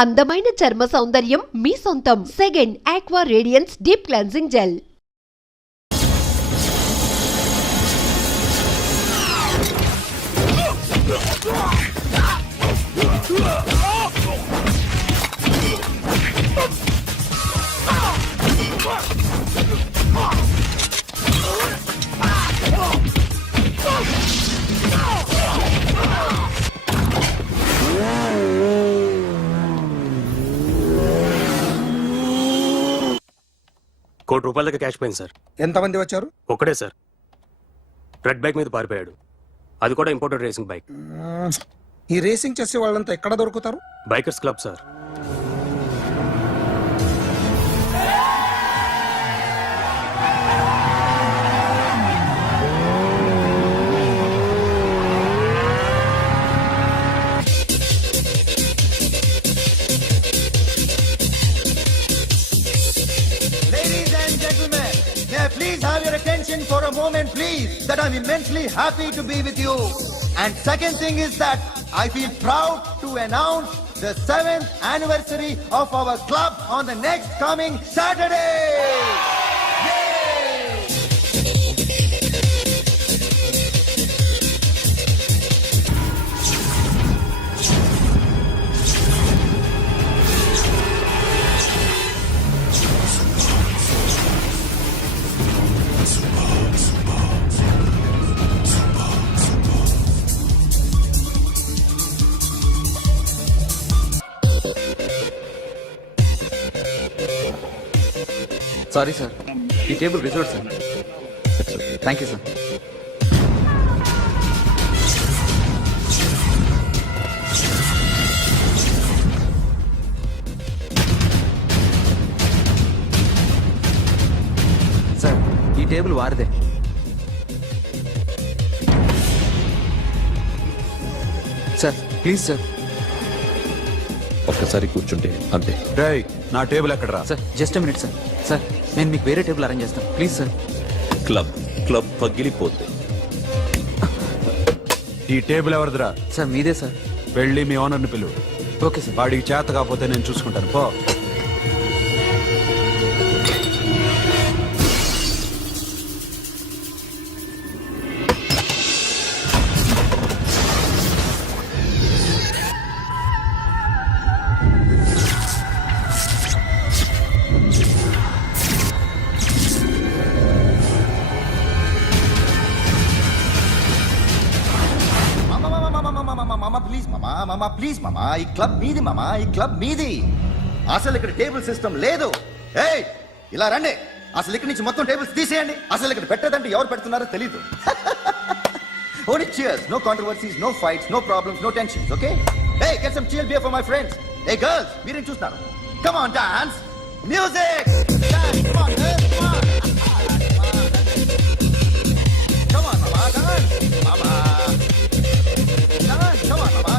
అందమైన చర్మ సౌందర్యం మీ సొంతం. Second aqua radiance deep cleansing gel. ₹1 కోటి క్యాష్ పోయింది సార్. ఎంతమంది వచ్చారు? ఒక్కడే సార్. రెడ్ బైక్ మీద పారిపోయాడు. అది కూడా ఇంపోర్టెడ్ రేసింగ్ బైక్. ఈ రేసింగ్ చేసే వాళ్ళంతా ఎక్కడ దొరుకుతారు? Bikers club sir. Please have your attention for a moment, please, that I'm immensely happy to be with you. And second thing is that I feel proud to announce the 7th anniversary of our club on the next coming Saturday. Sorry sir, ఈ table reserve sir. Thank you sir. Sir, ఈ table వారిదే. Sir please sir. ఒక్కసారి కూర్చుంటే అంతే. రేయ్, నా table ఎక్కడరా? Sir just minute sir. Sir నేను మీకు వేరే టేబుల్ అరేంజ్ చేస్తాను ప్లీజ్ సార్. క్లబ్ పగిలిపోద్ది. ఈ టేబుల్ ఎవరిదిరా? సార్ మీదే సార్. వెళ్ళి మీ ఓనర్ని పిలువు. Okay sir. వాడికి చేత కాకపోతే నేను చూసుకుంటాను, పో. ప్లీజ్ మామా, ఈ క్లబ్ మీది మామా, ఈ క్లబ్ మీది. అసలు ఇక్కడ టేబుల్ సిస్టమ్ లేదు. ఏయ్, ఇలా రండి. అసలు ఇక్కడ నుంచి మొత్తం టేబుల్స్ తీసేయండి. అసలు ఇక్కడ పెట్టదంటే ఎవరు పెడుతున్నారో తెలీదు. Only cheers, no controversies, no fights, no problems, no tensions, okay? Hey, get some chill beer for my friends. Hey girls, మీరేం చూస్తున్నారు? Come on, dance. Music. Dance, come on, girls, come on. Come on, mama, dance. Mama. Dance, come on, mama.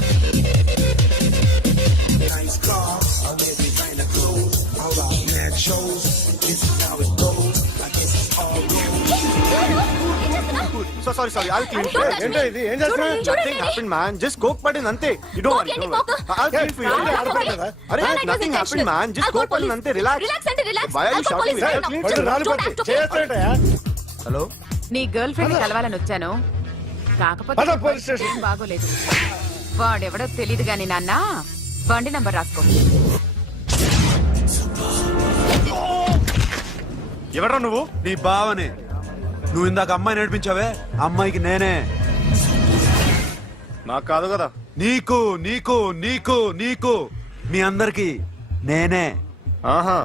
So sorry. I'll clean for you. ఏంటో ఇది? ఏం చేస్తున్నా? Nothing happened, man. Just coke పడింది అంతే. You don't worry. I'll clean for you. అరే, nothing happened, man. Just coke పడింది అంతే. Relax. Why are you shouting? Hello, నీ గర్ల్ ఫ్రెండ్ కలవాలని వచ్చాను. కాకపోతే ఏం బాగోలేదు. వాడెవడో తెలీదు గాని నాన్న, బండి నంబర్ రాసుకో. ఎవడ్రా నువ్వు? నీ బావని. నువ్వు ఇందాక అమ్మాయి నడిపించావే, అమ్మాయికి నేనే. నాకు కాదు కదా. నీకు మీ అందరికి నేనే. ఆహా.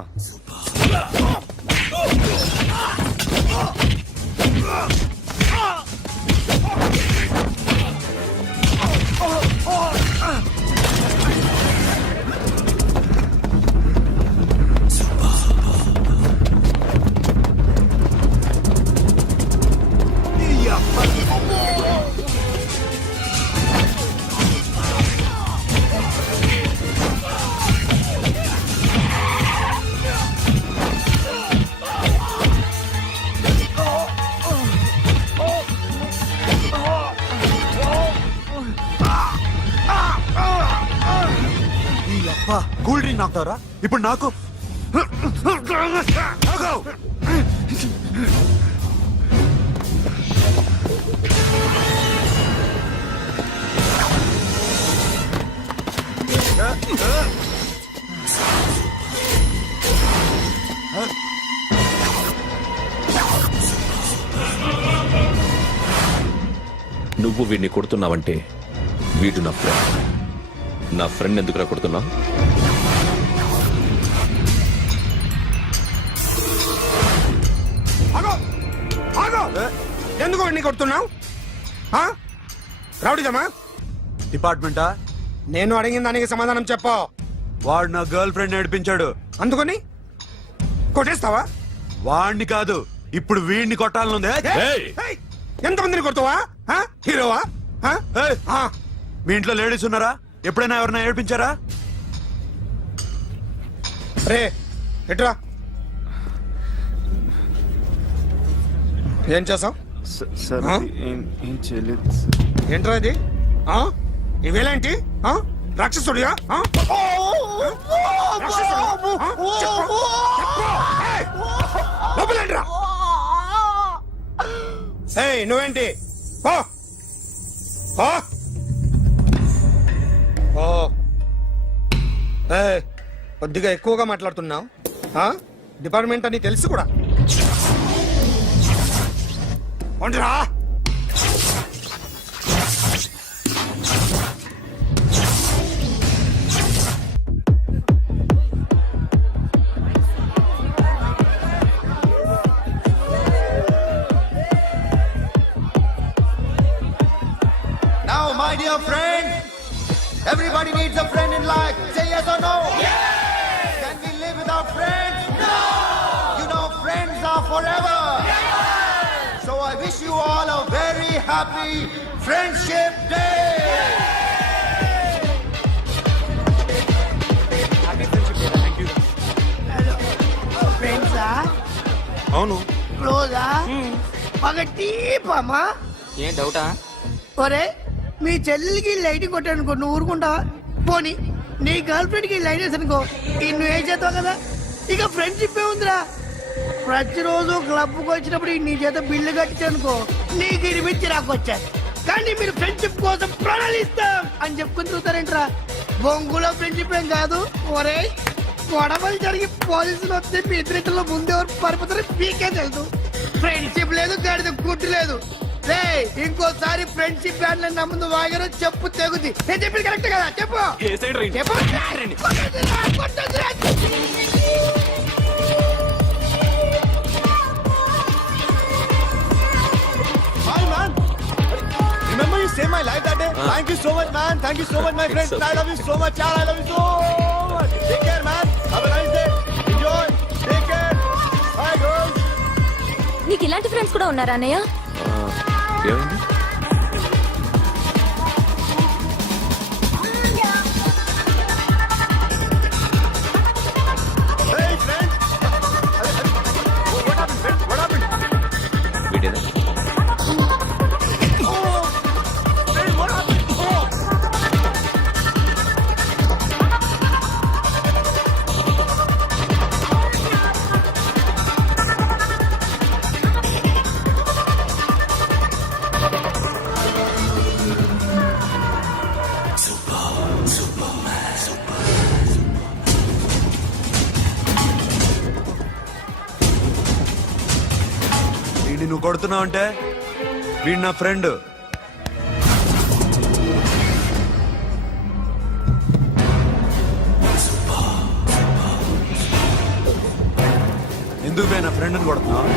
కూల్ డ్రింక్ నాకుతారా ఇప్పుడు నాకు ఆగు. నువ్వు వీడిని కొడుతున్నావంటే వీడు నా ఫ్రెండ్. నా ఫ్రెండ్ ఎందుకురా కొడుతున్నావు? ఆగో ఆగో ఎందుకు వాడిని కొడుతున్నావు రౌడీదమ్మా? డిపార్ట్మెంటా? నేను అడిగిన దానికి సమాధానం చెప్పు. వాడు నా గర్ల్ ఫ్రెండ్ నడిపించాడు. అందుకని కొట్టేస్తావా? వాడిని కాదు, ఇప్పుడు వీడిని కొట్టాలనుంది. ఏయ్! ఏయ్, ఎంతమందిని కొడతావా? హీరోవా? ఏయ్! మీ ఇంట్లో లేడీస్ ఉన్నారా? ఎప్పుడైనా ఎవరైనా ఏడిపించారా? రే ఎట్రా ఏం చేసావు? సార్ ఆ? ఏం చేయలేదు. ఏంట్రా ఇది? ఇవేలేంటి? రాక్షసుడియా? రాక్షసుడియా? చెప్పు. ఏయ్, లోపలేంట్రా? ఏయ్, నువ్వేంటి? పో. పో. పో. ఏయ్, కొద్దిగా ఎక్కువగా మాట్లాడుతున్నావు. డిపార్ట్మెంట్ అని తెలుసు కూడా. ఉండరా? Now, my dear friend, everybody needs a friend in life. Say yes or no. Yes. Can we live without friends? No. You know, friends are forever. Yes. So I wish you all a very happy Friendship Day. ఫ్రెండ్సా? అవును. క్లోజా? పగటి పామా? ఏం డౌటా? ఒరే, మీ చెల్లెలికి light కొట్టానుకో, నువ్వు ఊరుకుంటావా? పోనీ నీ గర్ల్ ఫ్రెండ్ కి లైట్ వేసానుకో, నువ్వు ఏం చేస్తావు కదా? ఇక ఫ్రెండ్షిప్ ఏ ఉందిరా. ప్రతిరోజు క్లబ్కి వచ్చినప్పుడు నీ చేత బిల్లు కట్టించనుకో, నీకు ఇరిమిచ్చి రాకొచ్చాను. కానీ మీరు ఫ్రెండ్షిప్ కోసం ప్రణాళిస్తాం అని చెప్పుకుని తిరుగుతారేంట్రా? బొంగులో ఫ్రెండ్షిప్ ఏం కాదు. ఒరే, గొడవలు జరిగి పోలీసులు వస్తే మీ ఇద్దరిలో ముందెవరు పరిపోతారో మీకే తెలుసు. ఫ్రెండ్షిప్ లేదు, గాడిద గుడ్డు లేదు. ఇంకోసారి ఫ్రెండ్షిప్ బ్యాండ్ నా ముందు వాగారు చెప్పు తెగుద్ది. నేను చెప్పింది కరెక్ట్ కదా? చెప్పు చెప్పు. Hi, man. Remember you saved my life that day? Thank you so much, man. Thank you so much, my friend. I love you so much, yaar. I love you so much. Take care, man. Have a nice day. Enjoy. Take care. Bye, girls. నీకు ఇలాంటి friends కూడా ఉన్నారా అన్నయ్య? ఏమైంది? Hey, friend. What happened, friend? What happened? వీడేనా? Oh, friend, what happened? Oh. వీడిని నువ్వు కొడుతున్నావు అంటే వీడు నా ఫ్రెండ్. ఎందుకు పోయి నా ఫ్రెండ్ని కొడుతున్నావు?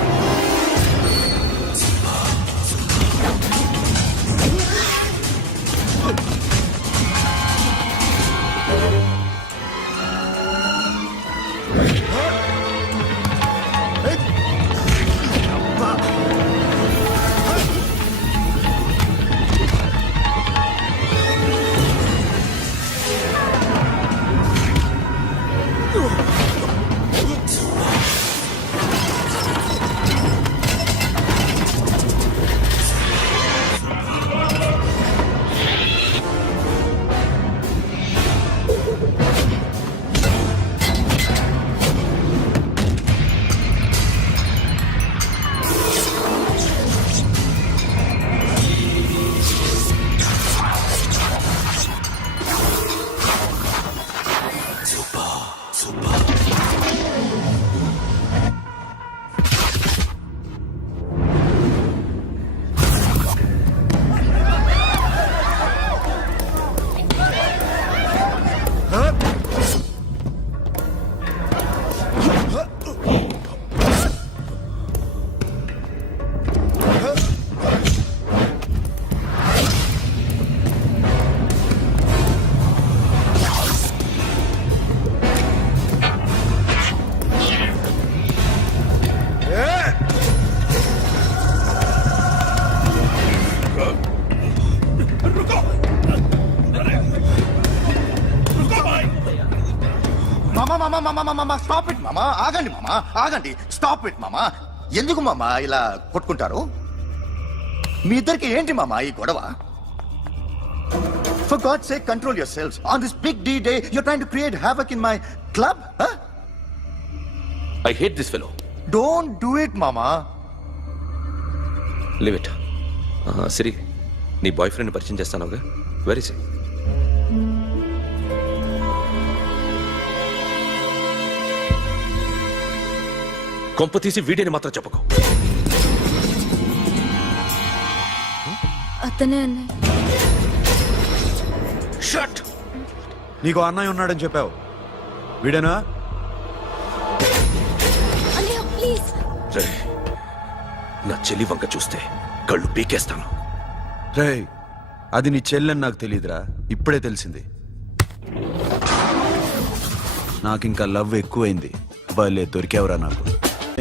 మామా స్టాప్ ఇట్ మామా, ఆగండి మామా, ఆగండి, స్టాప్ ఇట్ మామా. ఎందుకు మామా ఇలా కొట్టుకుంటారు? మీ ఇద్దరికి ఏంటి మామా ఈ గొడవ? For God's sake, control yourselves. On this big D day, you're trying to create havoc in my club? Huh? I hate this fellow. Don't do it, mama. Leave it. Siri, నీ బాయ్ ఫ్రెండ్ పరిచయం చేస్తానుగా. Very సే. కొంప తీసి వీడియోని మాత్రం చెప్పకు. అతనే అన్నయ్య. Shut. నీకు అన్నయ్య ఉన్నాడని చెప్పావు, వీడేనా? అన్నయ్య ప్లీజ్. రే, నా చెల్లి వంక చూస్తే కళ్ళు పీకేస్తాను. రేయ్, అది నీ చెల్లెని నాకు తెలియదురా, ఇప్పుడే తెలిసింది. నాకింకా లవ్ ఎక్కువైంది. భలే దొరికావురా నాకు.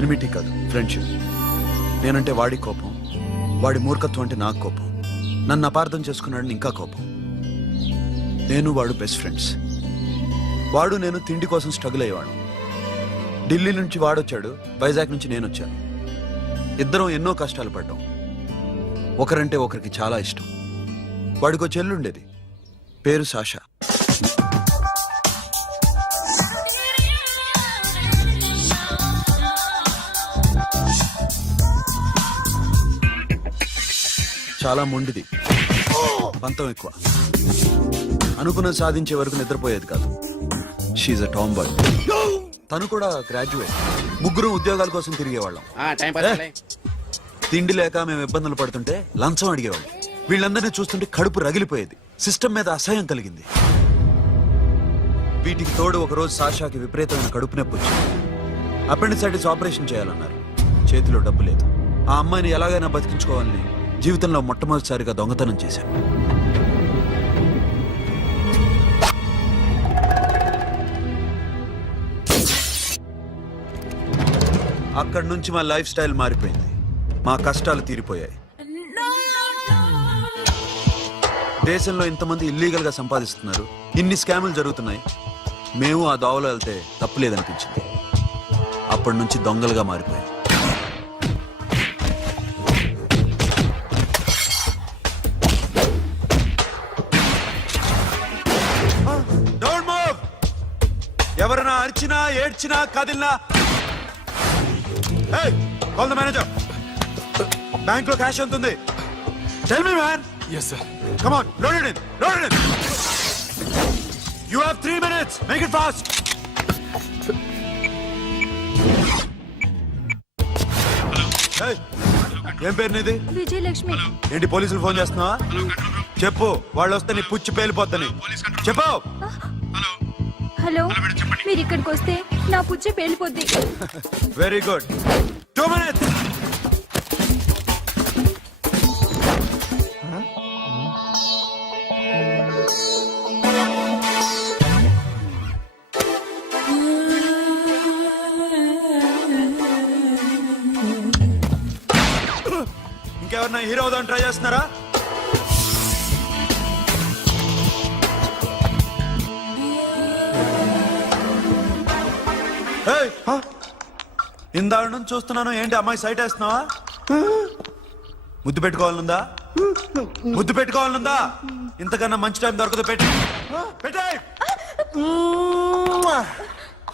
ఎనిమిటీ కాదు, ఫ్రెండ్షిప్. నేనంటే వాడి కోపం, వాడి మూర్ఖత్వం అంటే నాకు కోపం. నన్ను అపార్థం చేసుకున్నాడని ఇంకా కోపం. నేను వాడు బెస్ట్ ఫ్రెండ్స్. వాడు నేను తిండి కోసం స్ట్రగుల్ అయ్యేవాడు. ఢిల్లీ నుంచి వాడొచ్చాడు, వైజాగ్ నుంచి నేను వచ్చాను. ఇద్దరం ఎన్నో కష్టాలు పడ్డాం. ఒకరంటే ఒకరికి చాలా ఇష్టం. వాడికో చెల్లుండేది, పేరు సాషా. చాలా మొండిది, పంతం ఎక్కువ. అనుకున్నది సాధించే వరకు నిద్రపోయేది కాదు. She's a tomboy. తను కూడా గ్రాడ్యుయేట్. ముగ్గురు ఉద్యోగాల కోసం తిరిగేవాళ్ళం. తిండి లేక మేము ఇబ్బందులు పడుతుంటే లంచం అడిగేవాళ్ళం. వీళ్ళందరినీ చూస్తుంటే కడుపు రగిలిపోయేది. సిస్టమ్ మీద అసహ్యం కలిగింది. వీటికి తోడు ఒకరోజు సాషాకి విపరీతమైన కడుపు నొప్పి వచ్చింది. అపెండిసైటిస్ ఆపరేషన్ చేయాలన్నారు. చేతిలో డబ్బు లేదు. ఆ అమ్మాయిని ఎలాగైనా బతికించుకోవాలని జీవితంలో మొట్టమొదటిసారిగా దొంగతనం చేశాను. అక్కడి నుంచి మా లైఫ్ స్టైల్ మారిపోయింది. మా కష్టాలు తీరిపోయాయి. దేశంలో ఇంతమంది ఇల్లీగల్ గా సంపాదిస్తున్నారు, ఇన్ని స్కాములు జరుగుతున్నాయి. మేము ఆ దోవలో వెళ్తే తప్పులేదనిపించింది. అప్పటి నుంచి దొంగలుగా మారిపోయాం. Don't move! ఎవరైనా అరిచినా ఏడ్చినా కదిలినా కాల్ ద మేనేజర్. బ్యాంక్ లో క్యాష్ ఎంత ఉంది? Tell me man. Yes sir. Come on, load it in, load it in. You have 3 minutes. Make it fast. ఏం పేరు నీది? విజయలక్ష్మి. ఏంటి పోలీసులు ఫోన్ చేస్తున్నావా? చెప్పు, వాళ్ళు వస్తే నీ పుచ్చి పేలిపోద్దని చెప్పు. హలో, మీరు ఇక్కడికి వస్తే నా పుచ్చి పేలిపోద్ది. Very good. 2 minutes. ఇంకెవరన్నా హీరో అవుదాం ట్రై చేస్తున్నారా? ఇందాక నుంచి చూస్తున్నాను, ఏంటి అమ్మాయి సైట్ వేస్తున్నావా? ముద్దు పెట్టుకోవాలనుందా? ముద్దు పెట్టుకోవాలనుందా? ఇంతకన్నా మంచి టైం దొరకదు. పెట్టే.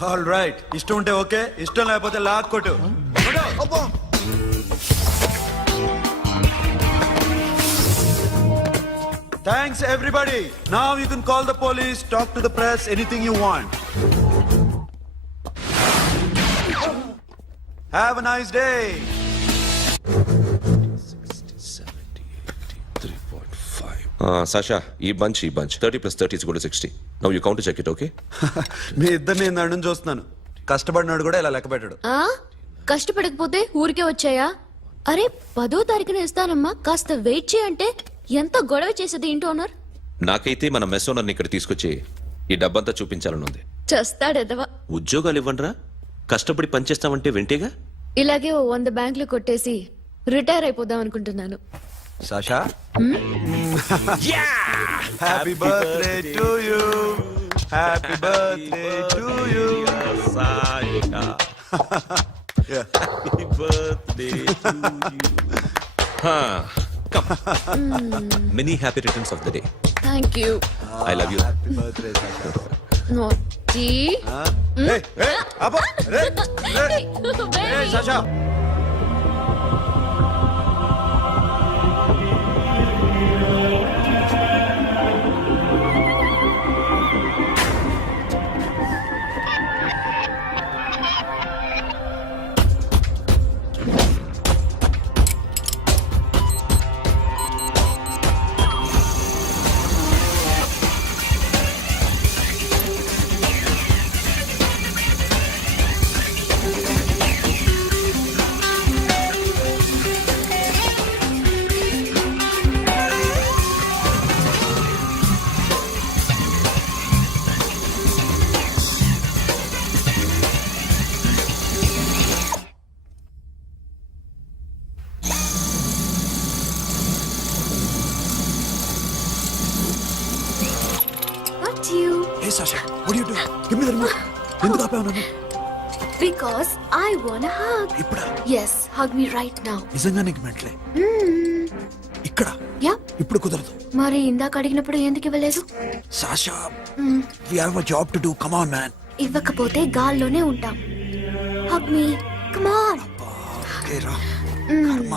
ఆల్ రైట్, ఇష్టం ఉంటే ఓకే, ఇష్టం లేకపోతే లాక్ కొట్టు. Thanks everybody. Now you can call the police, talk to the press, anything you want. Have a nice day. 3.5. Sasha, ఈ bunch 30 + 30 = 60. Now you count to check it, okay? మీ ఇద్దరిని ఇందాక నుంచి చూస్తున్నాను. కష్టపడినాడు కూడా ఇలా లెక్క పెట్టాడు. కష్టపడకపోతే ఊరికే వచ్చాయా? అరే 10వ తారీఖున ఇస్తానమ్మా, కాస్త వెయిట్ చేయంటే ఎంత గొడవ చేసేది ఇంటి ఓనర్. నాకైతే మన మెస్ ఓనర్ని ఇక్కడ తీసుకొచ్చి ఈ డబ్బంతా చూపించాలని ఉంది. చేస్తాడెదవా. ఉద్యోగాలు ఇవ్వండిరా, కష్టపడి పనిచేస్తామంటే వింటేగా. ఇలాగే 100 బ్యాంకులు కొట్టేసి రిటైర్ అయిపోదాం అనుకుంటున్నాను. Sasha, happy birthday to you. Happy birthday to you many happy returns of the day. Thank you. I love you. Happy birthday Sasha. నోటి అబ్బో రే రే Sasha what you Hey Sasha, what are you doing? Give me the remote. ఎందుకు ఆపావు నన్ను? Because I want hug. ఇప్పుడా? yes hug me right now. నిజంగా నీకు మెంటలే? ఇక్కడ యా ఇప్పుడు కుదరదు. మరి ఇందాక అడిగినప్పుడు ఎందుకు ఇవ్వలేదు? Sasha, we have a job to do. Come on, man. ఇవ్వకపోతే గాల్లోనే ఉంటాం. hug me, come on. Okay, రా. కర్మ.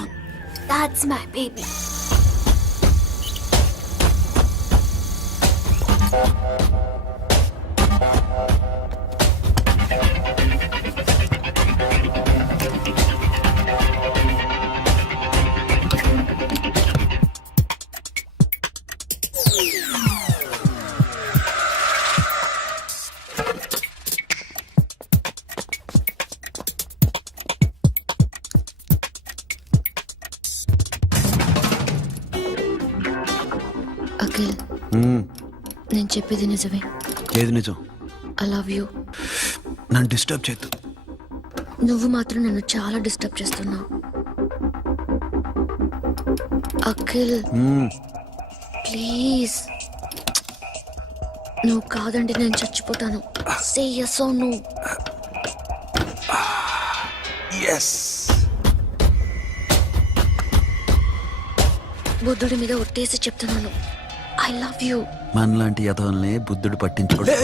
That's my baby. అఖిల్, నేను చెప్పేది నిజమే. ఏది నిజం? I love you. నన్ను డిస్టర్బ్ చేయొద్దు. నువ్వు మాత్రం నన్ను చాలా డిస్టర్బ్ చేస్తున్నావు. అఖిల్ ప్లీజ్, నువ్వు కాదంటే నేను చచ్చిపోతాను. సే yes or no. Yes. బుద్ధుడి మీద ఒట్టేసి చెప్తున్నాను. I love you. మనలాంటి యథోల్ని బుద్ధుడు పట్టించుకోడు.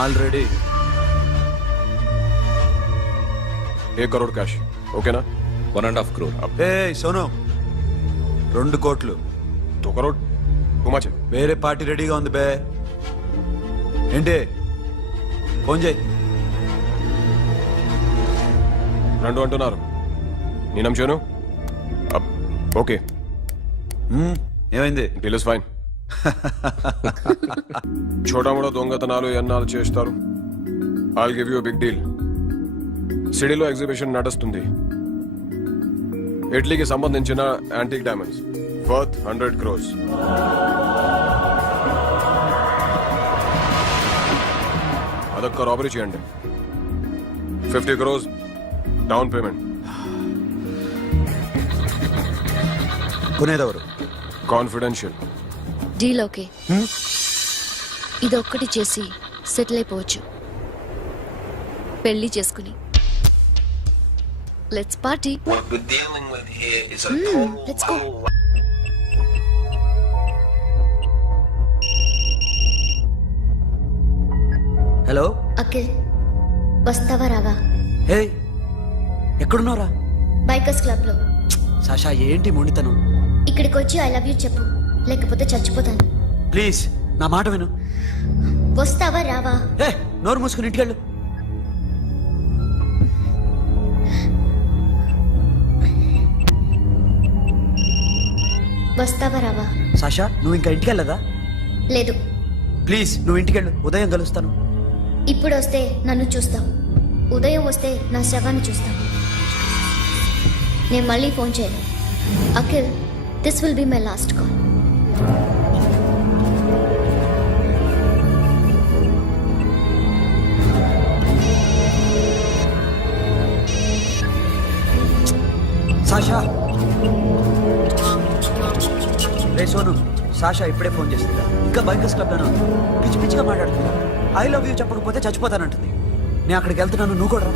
Already 1 crore cash. ఓకేనా? 1.5 crore. ఏ సోను, 2 కోట్లు. 2 crore టూ మచ్. వేరే పార్టీ రెడీగా ఉంది బే. ఏంటి? ఫోన్ చేయి. 2 అంటున్నారు. నేను నమ్మాను. ఓకే, ఏమైంది? Deal is fine. చోటా మోటా దొంగతనాలు ఎన్నాళ్ళు చేస్తారు? I'll give you big deal. సిటీలో ఎగ్జిబిషన్ నడుస్తుంది. ఇటలీకి సంబంధించిన యాంటిక్ డైమండ్స్ వర్త్ 100 crores. అదొక్క రాబరీ చేయండి. 50 crores డౌన్ పేమెంట్. కొనేదెవరు? కాన్ఫిడెన్షియల్. Deal okay. ఇదొక్కటి చేసి సెటిల్ అయిపోవచ్చు. పెళ్లి చేసుకుని let's party. Let's go. Hello Akhil వస్తావా రావా? హే, ఎక్కడున్నారా? బైకర్స్ క్లబ్ లో. సాషా, ఏంటి మొండితనం? ఇక్కడికి వచ్చి ఐ లవ్ యూ చెప్పు, లేకపోతే చచ్చిపోతాను. ప్లీజ్ నా మాట విను. వస్తావా రావా? ఏ, నోరు మూసుకుని ఇంటికెళ్ళు. వస్తావా రావా? సాషా, నువ్వు ఇంకా ఇంటికి వెళ్ళదా? లేదు. ప్లీజ్ నువ్వు ఇంటికెళ్ళు, ఉదయం కలుస్తాను. ఇప్పుడు వస్తే నన్ను చూస్తావు, ఉదయం వస్తే నా శవాన్ని చూస్తావు. నేను మళ్ళీ ఫోన్ చేయను. Akhil, this will be my last call. Sasha, ray Sonu, Sasha ఇప్పుడే ఫోన్ చేస్తుందా? ఇంకా బైకర్స్ క్లబ్ లోనే ఉంది. పిచ్చి పిచ్చిగా మాట్లాడుతుందా? ఐ లవ్ యూ చెప్పకపోతే చచ్చిపోతానంటుంది. నేను అక్కడికి వెళ్తున్నాను, నువ్వు కూడా రా.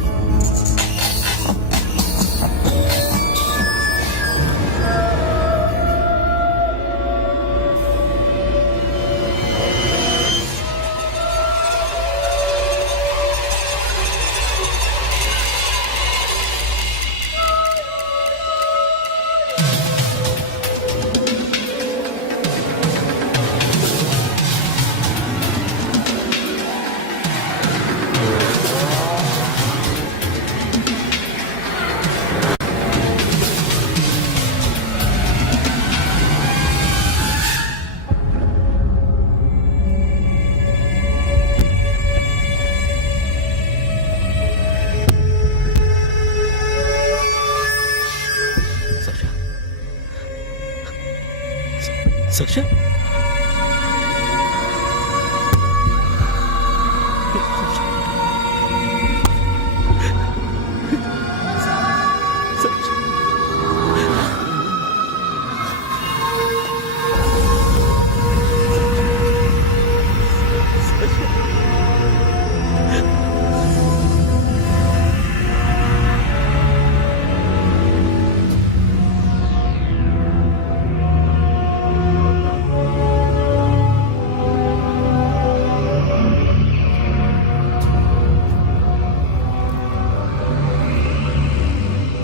సాషా,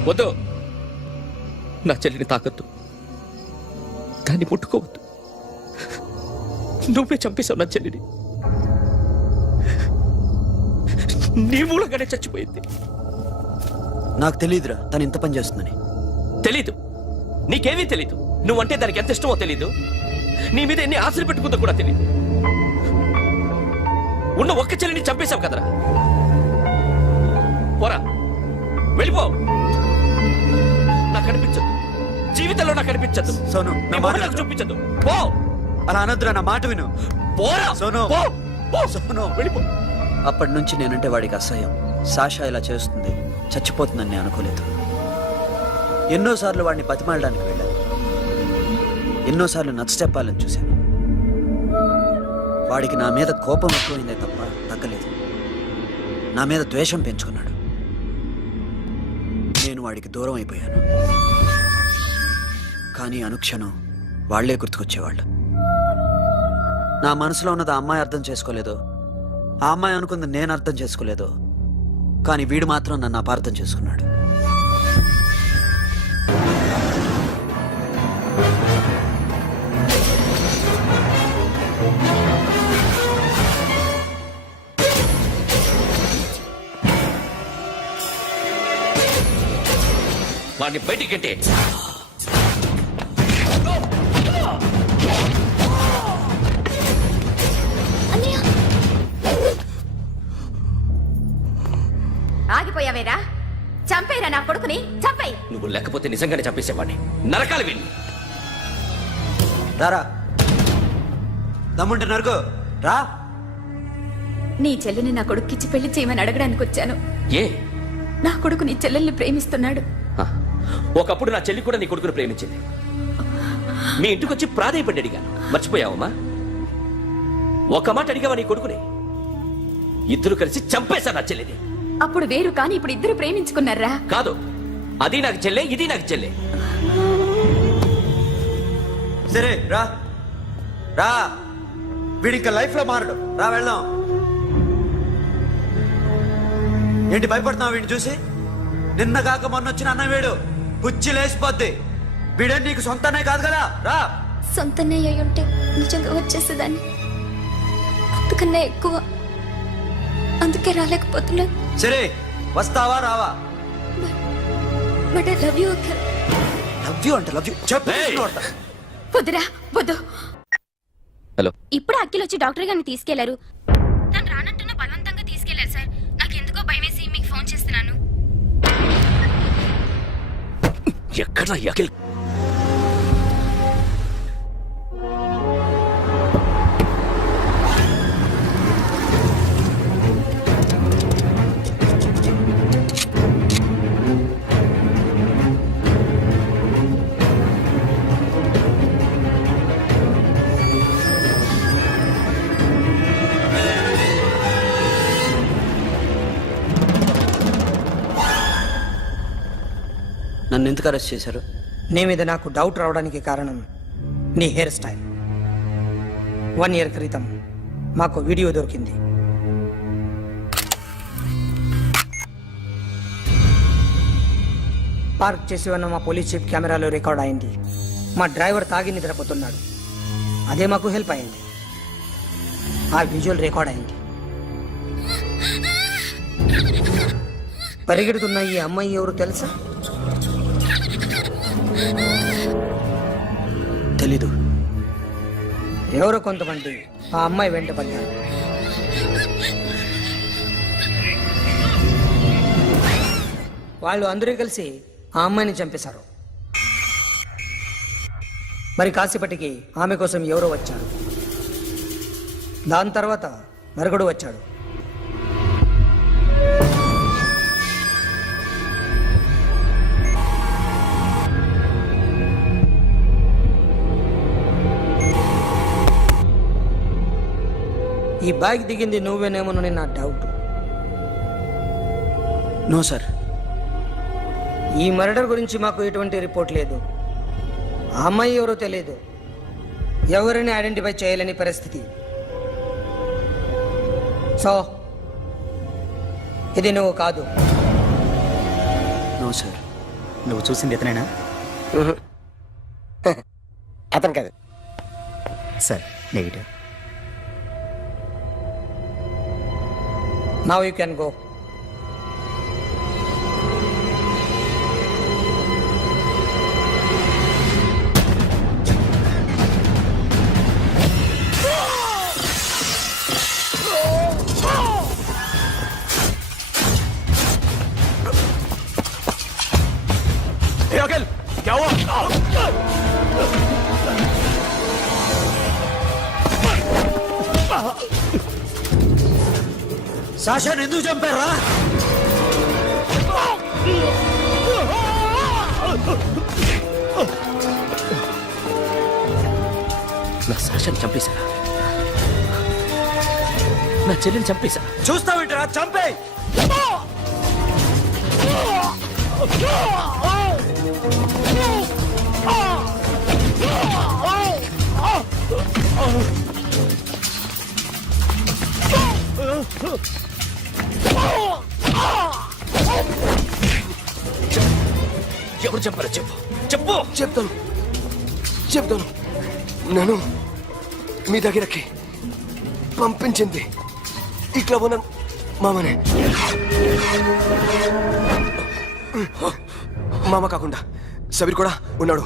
వద్దు. నా చెల్లిని తాకద్దు, దాన్ని ముట్టుకోవద్దు. నువ్వే చంపేశావు నా చెల్లిని. నీ మూలంగానే చచ్చిపోయింది. నాకు తెలియదురా తను ఇంత పని చేస్తుందని. తెలీదు, నీకేమీ తెలీదు. నువ్వంటే దానికి ఎంత ఇష్టమో తెలీదు. నీ మీద ఎన్ని ఆశలు పెట్టుకుందో కూడా తెలీదు. ఉన్న ఒక్క చెల్లిని చంపేశావు కదరా. పోరా, వెళ్ళిపో. నాకు కనిపించదు, జీవితంలో నాకు కనిపించదు. సోను, నీ మొహం నాకు చూపించదు. పో. అలా అనొద్దురా, నా మాట విను. పోరా సోను, పో. పో. సోను, వెళ్ళిపో. అప్పటి నుంచి నేనంటే వాడికి అసహ్యం. సాషా ఇలా చేస్తుంది, చచ్చిపోతుందని నేను అనుకోలేదు. ఎన్నోసార్లు వాడిని బతిమాలడానికి వెళ్ళాను, ఎన్నోసార్లు నచ్చ చెప్పాలని చూశాను. వాడికి నా మీద కోపం ఎక్కువైందే తప్ప తగ్గలేదు. నా మీద ద్వేషం పెంచుకున్నాడు. నేను వాడికి దూరం అయిపోయాను. కానీ అనుక్షణం వాళ్లే గుర్తుకొచ్చేవాళ్ళు. నా మనసులో ఉన్నది ఆ అమ్మాయి అర్థం చేసుకోలేదు, ఆ అమ్మాయి అనుకుంది నేను అర్థం చేసుకోలేదు. కానీ వీడు మాత్రం నన్ను అపార్థం చేసుకున్నాడు. వాడిని బయటికి గెంటే. ఆగిపోయావేరా? చంపేరా నా కొడుకుని, చంపేయ్. నువ్వు లేకపోతే నిజంగానే చంపేసేవాడిని. నరకాలి వీణ్ణి. రారా, దమ్ముంటే నరుకు రా. నీ చెల్లిని నా కొడుక్కిచ్చి పెళ్లి చేయమని అడగడానికి వచ్చాను. ఏ నా కొడుకు నీ చెల్లెల్ని ప్రేమిస్తున్నాడు. ఆ, ఒకప్పుడు నా చెల్లి కూడా నీ కొడుకును ప్రేమించింది. మీ ఇంటికి వచ్చి ప్రాధేయపడి అడిగాను, మర్చిపోయావమ్మా? ఒక మాట అడిగావా నీ కొడుకుని? ఇద్దరు కలిసి చంపేశారు నా చెల్లిని. అప్పుడు వేరు, కానీ ఇప్పుడు ఇద్దరు ప్రేమించుకున్నారా? కాదు, అది నాకు చెల్లె, ఇది నాకు చెల్లె. సరే రా రా, వీడి ఇంకా లైఫ్ లో మారడు. రా వెళ్దాం. ఏంటి భయపడుతున్నావు వీడిని చూసి? నిన్న కాక మొన్న వచ్చిన అన్న వీడు పుచ్చి లేసిపోద్ది. వీడే నీకు సొంతనే కాదు కదా. రా. సొంతనే అయి ఉంటే నిజంగా వచ్చేసేదాన్ని. అంతకన్నా ఎక్కువ, అందుకే రాలేకపోతున్నా. సరే వస్తావా రావా? But I love you Akhil. Love you అంటే లవ్ యూ చెప్పు. వద్దురా, వద్దు. హలో, ఇప్పుడు అఖిల్ వచ్చి డాక్టర్ గారిని తీసుకెళ్లారు. తను రానంటున్న బలవంతంగా తీసుకెళ్లారు సార్. నాకు ఎందుకో భయమేసి మీకు ఫోన్ చేస్తున్నాను. ఎక్కడ అఖిల్? నన్ను ఎందుకు అరెస్ట్ చేశారు? నీ మీద నాకు డౌట్ రావడానికి కారణం నీ హెయిర్ స్టైల్. 1 year క్రితం మాకు వీడియో దొరికింది. పార్క్ చేసి ఉన్న మా పోలీస్ జీప్ కెమెరాలో రికార్డ్ అయింది. మా డ్రైవర్ తాగి నిద్రపోతున్నాడు. అదే మాకు హెల్ప్ అయింది. ఆ విజువల్ రికార్డ్ అయింది. పరిగెడుతున్న ఈ అమ్మాయి ఎవరు తెలుసా? తెలీదు. ఎవరో కొంతమంది ఆ అమ్మాయి వెంట పడ్డారు. వాళ్ళు అందరూ కలిసి ఆ అమ్మాయిని చంపేశారు. మరి కాసేపటికి ఆమె కోసం ఎవరో వచ్చారు. దాని తర్వాత మరొకడు వచ్చాడు. ఈ బ్యాగ్ దిగింది నువ్వేనేమోనని నా డౌట్. No sir. ఈ మర్డర్ గురించి మాకు ఎటువంటి రిపోర్ట్ లేదు. ఆ అమ్మాయి ఎవరో తెలియదు. ఎవరిని ఐడెంటిఫై చేయలేని పరిస్థితి. సో ఇది నువ్వు కాదు. No sir. నువ్వు చూసింది ఇతనేనా? అతను కాదు సార్, negative. Now you can go. ఏ అఖిల్, క్యా హువా? సాషాని ఎందుకు చంపారా? నా సాషాన్ని చంపేశారా? నా చెల్లిని చంపేశారా? చూస్తావేంట్రా? చంపే. ఎవరు చెప్పారో చెప్పు, చెప్పు. చెప్తాను. నేను మీ దగ్గరకి పంపించింది ఈ క్లబ్ ఓనర్ మామనే. మామ కాకుండా సబీర్ కూడా ఉన్నాడు.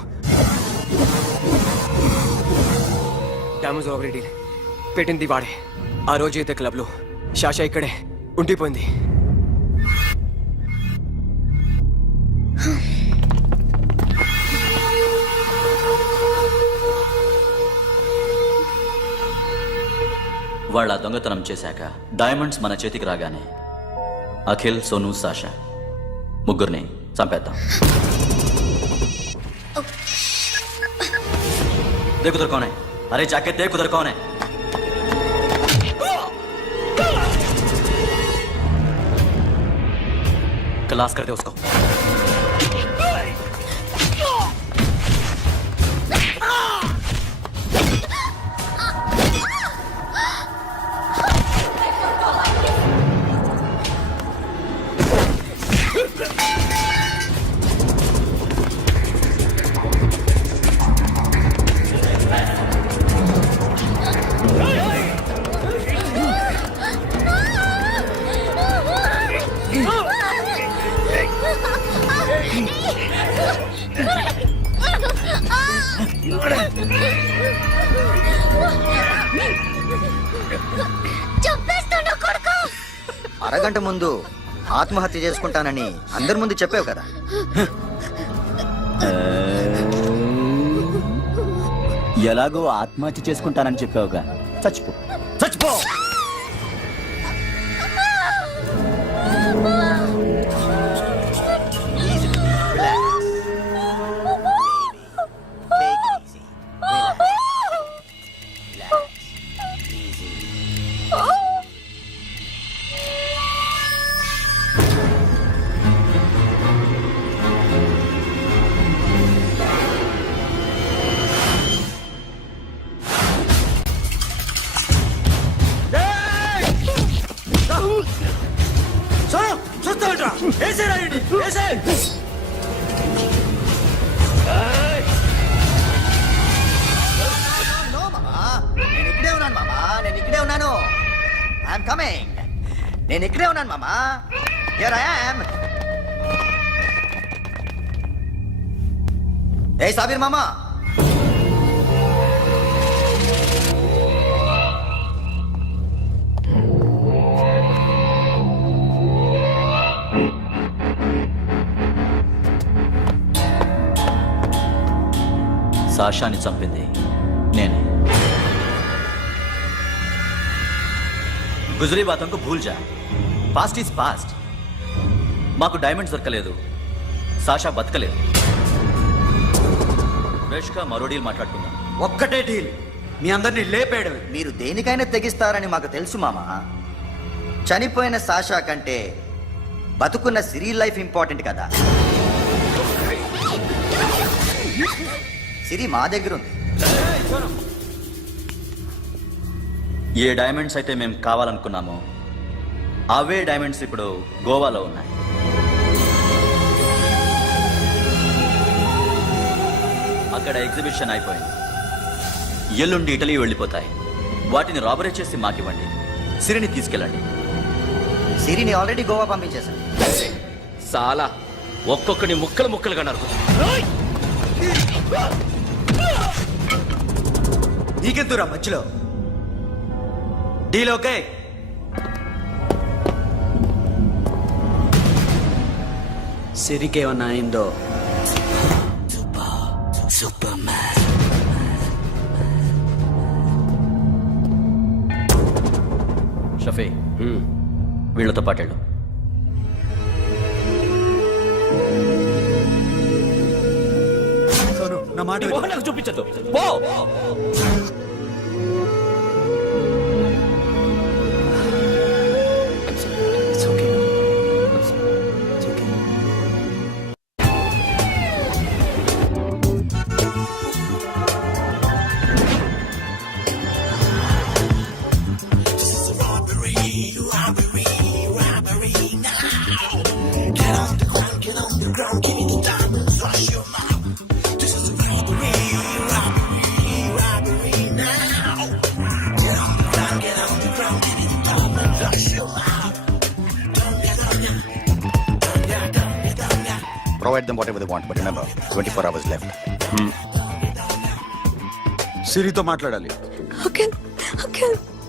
డ్యామేజ్ ఒకటి పెట్టింది వాడే. ఆ రోజు అయితే క్లబ్లో శాషా ఇక్కడే ఉండిపోయింది. వాళ్ళ దొంగతనం చేశాక డైమండ్స్ మన చేతికి రాగానే అఖిల్, సోను, సాషా ముగ్గురిని చంపేద్దాం. देख उधर कौन है? अरे जाके देख उधर कौन है? क्लास करते उसको. అరగంట ముందు ఆత్మహత్య చేసుకుంటానని అందరి ముందు చెప్పావు కదా. ఎలాగో ఆత్మహత్య చేసుకుంటానని చెప్పావుగా, చచ్చిపో చచ్చిపో. నేను ఇక్కడే ఉన్నాను మామా. Here I am. ఏ సాబీర్ మామా, సాషాని చంపింది నేనే. గుజరీ బాతంకు భూల్ జా, పాస్ట్ ఈజ్ పాస్ట్. మాకు డైమండ్స్ దొరకలేదు, సాషా బతకలేదు. వేష్గా మరో డీల్ మాట్లాడుకుందాం. ఒక్కటే డీల్, మీ అందరినీ లేపేయడం. మీరు దేనికైనా తెగిస్తారని మాకు తెలుసు మామా. చనిపోయిన సాషా కంటే బతుకున్న సిరి లైఫ్ ఇంపార్టెంట్ కదా. సిరి మా దగ్గర ఉంది. ఏ డైమండ్స్ అయితే మేము కావాలనుకున్నామో అవే డైమండ్స్ ఇప్పుడు గోవాలో ఉన్నాయి. అక్కడ ఎగ్జిబిషన్ అయిపోయింది. ఎల్లుండి ఇటలీ వెళ్ళిపోతాయి. వాటిని రాబరీ చేసి మాకివ్వండి. సిరిని తీసుకెళ్ళండి. సిరిని ఆల్రెడీ గోవా పంపించేశాను. సాలా ఒక్కొక్కని ముక్కలు ముక్కలుగా నరుకుతా. నీకెందురా మధ్యలో డీల్? ఓకే, సిరికేమన్నా అయిందో? షఫీ, వీళ్ళతో పాటేళ్ళు. నా మాట నీ మొహం నాకు చూపించద్దు. పో. Provide them whatever they want, but remember, 24 hours left. సిరితో మాట్లాడాలి.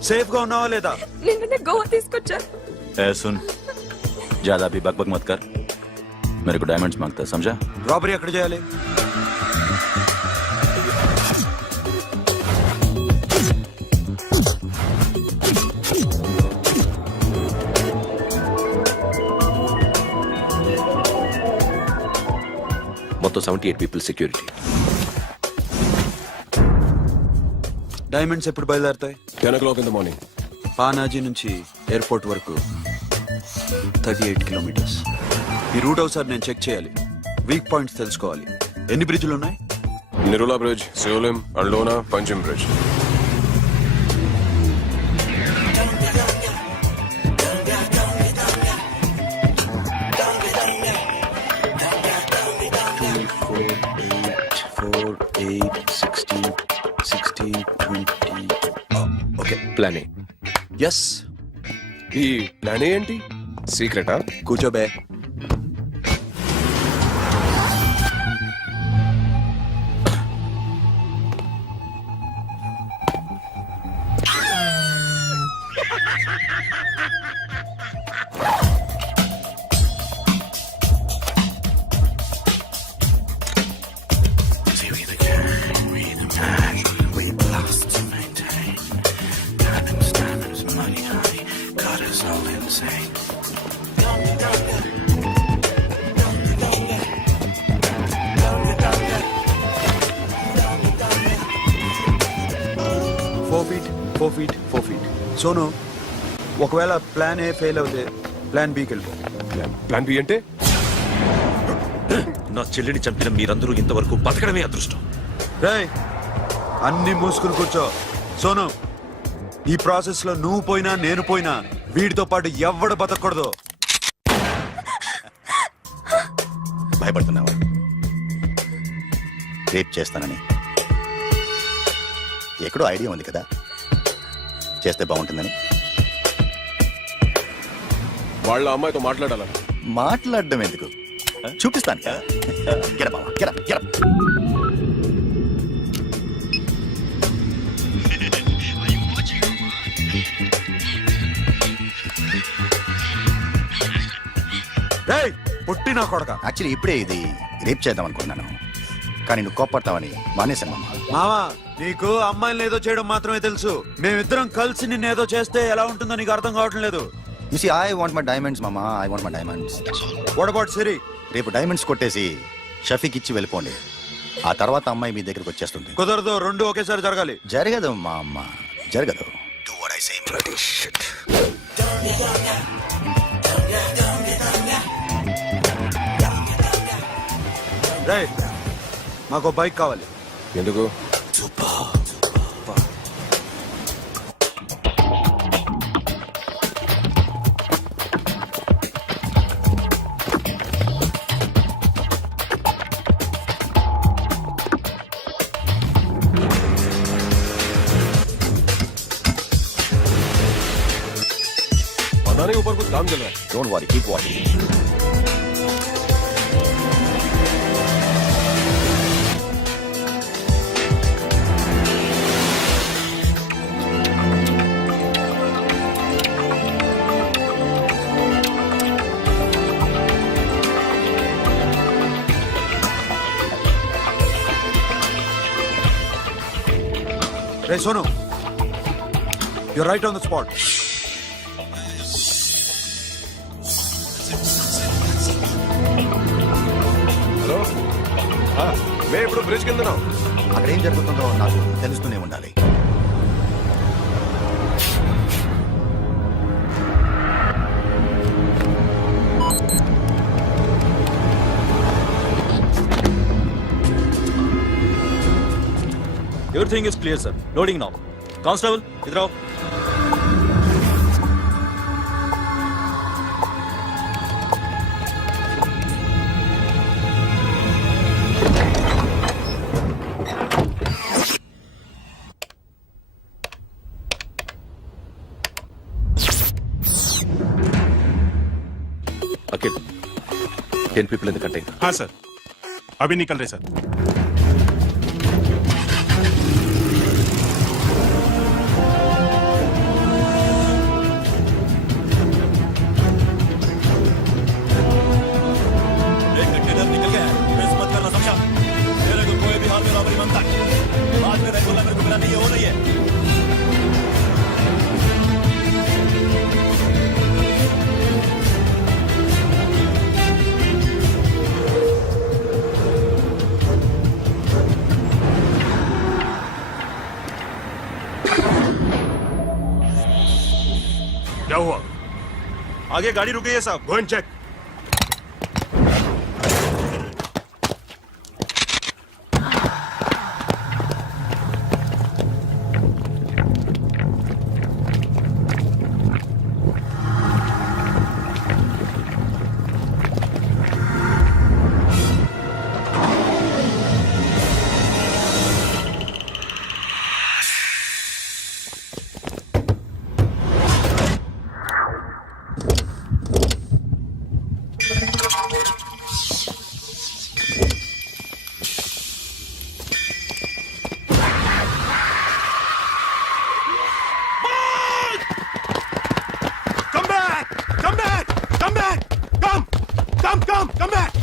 సేఫ్ గా ఉన్నావా లేదా? నిన్న గోవా తీసుకొచ్చాను. ए सुन, ज्यादा भी बकबक मत कर. मेरे को डायमंड्स मांगता है, समझा? రాబరీ ఎక్కడ చేయాలి? మొత్తం 78 పీపుల్ సెక్యూరిటీ. డైమండ్స్ ఎప్పుడు బయలుదేరుతాయి? 10 o'clock in the morning. Panaji నుంచి ఎయిర్పోర్ట్ వరకు 38 కిలోమీటర్స్. ఈ రూట్ ఒకసారి నేను చెక్ చేయాలి, వీక్ పాయింట్స్ తెలుసుకోవాలి. ఎన్ని బ్రిడ్జ్లు ఉన్నాయి? Nirula Bridge, Seolim, Aldona, Panjim Bridge. Okay, plan A. Yes. ఈ ప్లాన్ ఏంటి? సీక్రెటా? కూర్చోబే. Four feet. సోను, ఒకవేళ ప్లాన్ ఏ ఫెయిల్ అవుతే ప్లాన్ బికి వెళ్ళిపో. ప్లాన్ బి అంటే? నా చెల్లిని చంపిన మీరందరూ ఇంతవరకు బతకడమే అదృష్టం. రేయ్, అన్ని మూసుకుని కూర్చో. సోను, ఈ ప్రాసెస్ లో నువ్వు పోయినా నేను పోయినా వీడితో పాటు ఎవడు బతకూడదు. భయపడుతున్నావా? రేప్ చేస్తానని ఎక్కడో ఐడియా ఉంది కదా, చేస్తే బాగుంటుందని. వాళ్ళ అమ్మాయితో మాట్లాడాలని. మాట్లాడడం ఎందుకు, చూపిస్తాను కదా. Get up, Mama. Get up, get up. రేయ్, పుట్టి నా కొడక. యాక్చువల్లీ ఇప్పుడే ఇది రేప్ చేద్దాం అనుకున్నాను, కానీ నువ్వు కోప్పడతావని మానేశాను మామ. మావా, నీకు అమ్మాయిని ఏదో చేయడం మాత్రమే తెలుసు. మేమిద్దరం కలిసి నిన్ను ఏదో చేస్తే ఎలా ఉంటుందో నీకు అర్థం కావటం లేదు. You see, I want my diamonds, Mama. I want my diamonds. What about Siri? రేపు డైమండ్స్ కొట్టేసి షఫీక్ ఇచ్చి వెళ్ళిపోండి. ఆ తర్వాత అమ్మాయి మీ దగ్గరికి వచ్చేస్తుంది. కుదరదు, రెండు ఒకేసారి జరగాలి. జరగదు మా అమ్మ, జరగదు. Do what I say. Bloody shit. రేయ్, మాకు బైక్ కావాలి. ఎందుకు? पता नहीं ऊपर कुछ काम चल रहा है. Don't worry, keep watching. Ray Sonu, you're right on the spot. Hello, మేము ఇప్పుడు బ్రిడ్జ్ కింద ఉన్నాం. అక్కడ ఏం జరుగుతుందో నాకు తెలుస్తూనే ఉండాలి. Everything is clear, sir. Loading now. Constable, इधर आओ. अखिल, 10 people in the container. हाँ सर, अभी निकल रहे सर. क्या हुआ? आगे गाड़ी रुक गई है साहब. Go and check. Come back! Come back! Come back! Come back!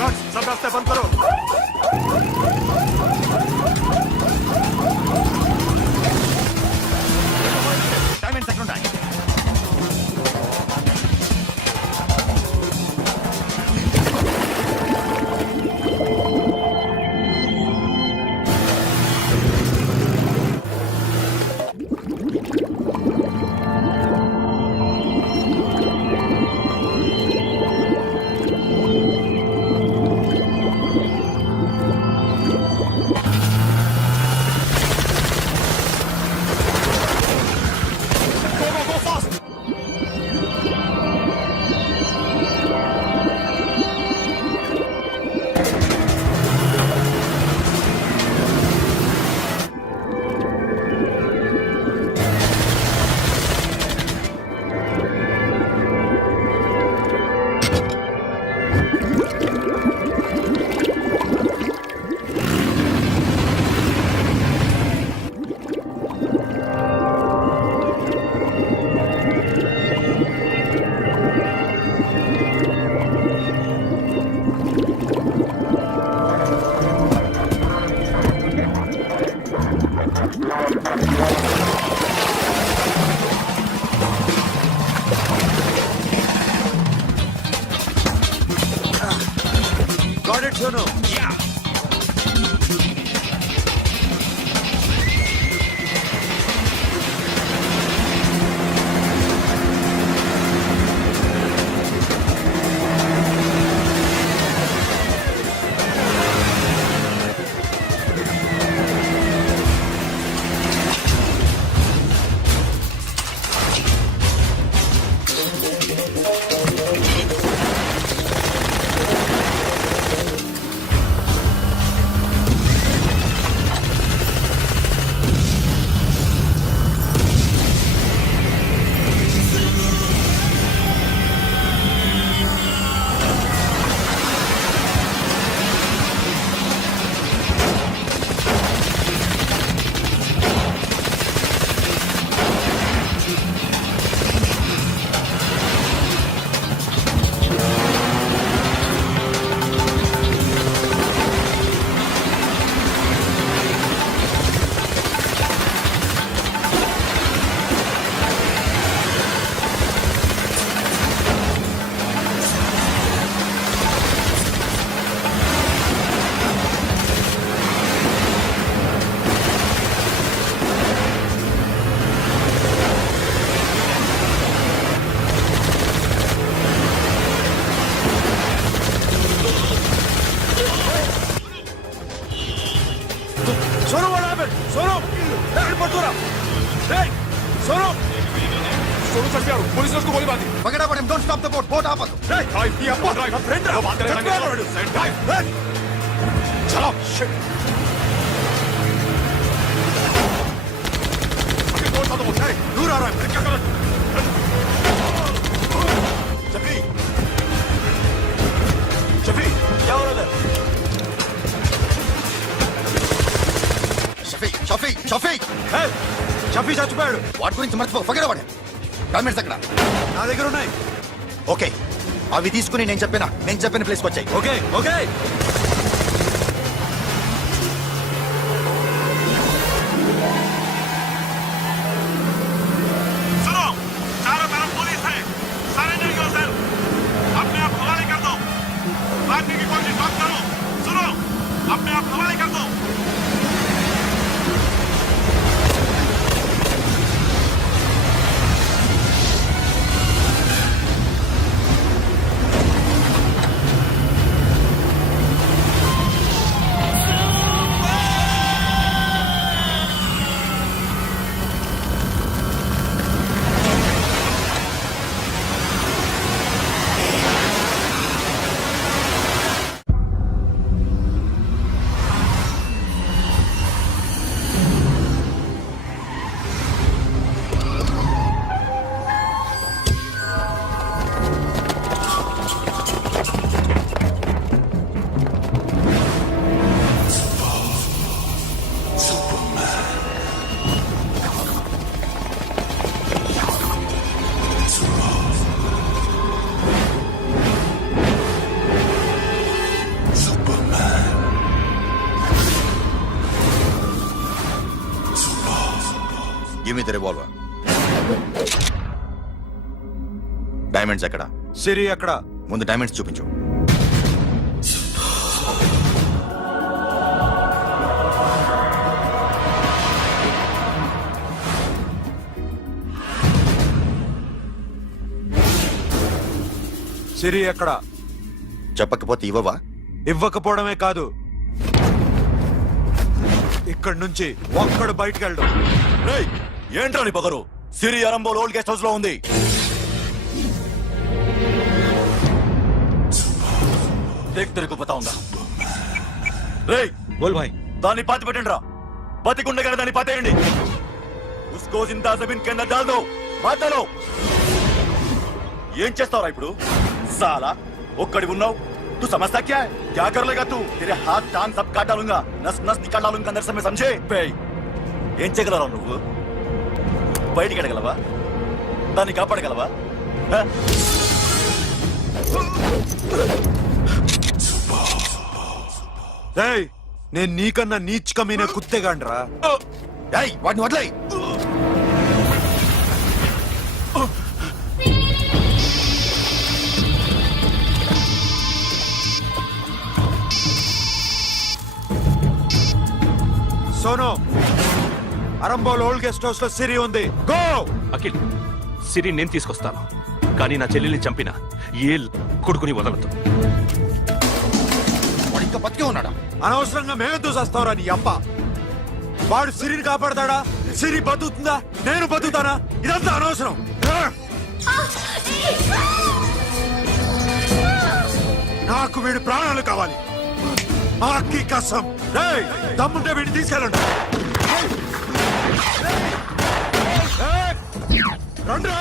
Guards, सब रास्ते बंद करो. Diamonds ఎక్కడ ఉన్నాయి? Go fast! Got it, Sono. Yeah. Sono, what happened? Sono! Hey, Patura! Hey! Sono! Sono చంపారు పోలీసులకు గోలి బాది Forget about him. Don't stop the boat. Boat ఆపదు. Hey, drive. My friend, Hey! चलो. Shit. Hey! दूर आ रहा है शफी शफी क्या हो रहा है షఫీ షఫీ షఫీ షఫీ చచ్చిపోయాడు వాటి గురించి మర్చిపో పగడవాడు డాక్యుమెంట్స్ అక్కడ నా దగ్గర ఉన్నాయి ఓకే అవి తీసుకుని నేను చెప్పిన ప్లేస్కి వచ్చాయి ఓకే ఓకే सुनो चारों तरफ पुलिस है सरेंडर योरसेल्फ अपने आप हवाले कर दो भागने की कोशिश मत करो सुनो अपने आप हवाले कर दो give me the revolver diamonds ఎక్కడ సిరి అక్కడ ముందు డైమండ్స్ చూపించు సిరి ఎక్కడ చెప్పకపోతే ఇవ్వవా ఇవ్వకపోవడమే కాదు ఇక్కడి నుంచి ఒక్కడు బయటికి వెళ్ళడు ఏంట్రా నీ పగరు సిరి అరంబోల్ ఓల్డ్ గెస్ట్ హౌస్ లో ఉంది देख तेरे को बताऊंगा రే బోల్ భాయ్ దాన్ని పాతి పెట్టండి రా బతికుండగానే దాన్ని పాతేయండి ఉస్కో జిందా జమీన్ కింద డాల్ దో మాటలో ఏం చేస్తావురా ఇప్పుడు సాలా ఒక్కడి ఉన్నావు तू समझता क्या है क्या कर लेगा तू तेरे हाथ टांग सब काट डालूंगा नस नस निकाल डालूंगा अंदर से मैं समझे ఏం చేయగలరా నువ్వు బయటికి ఎడగలవా దాన్ని కాపాడగలవా నేను నీకన్నా నీచకమైన కుత్తేగాండ్రా వాటిని వదిలేయ్ Sono Arambol old guest house లో సిరి ఉంది గో అఖిల్ సిరి నేను తీసుకొస్తాను కానీ నా చెల్లెల్ని చంపిన ఏ కొడుకుని వదలదు వాడు ఇంకా బతికే ఉన్నాడా అనవసరంగా మేమెందుకు చేస్తావురా నీ అప్ప వాడు సిరిని కాపాడతాడా సిరి బతుకుతుందా నేను బతుకుతానా ఇదంతా అనవసరం నాకు వీడి ప్రాణాలు కావాలి ఆకి కసం దమ్ముంటే వీడిని తీసుకెళ్ళండి రండ్రా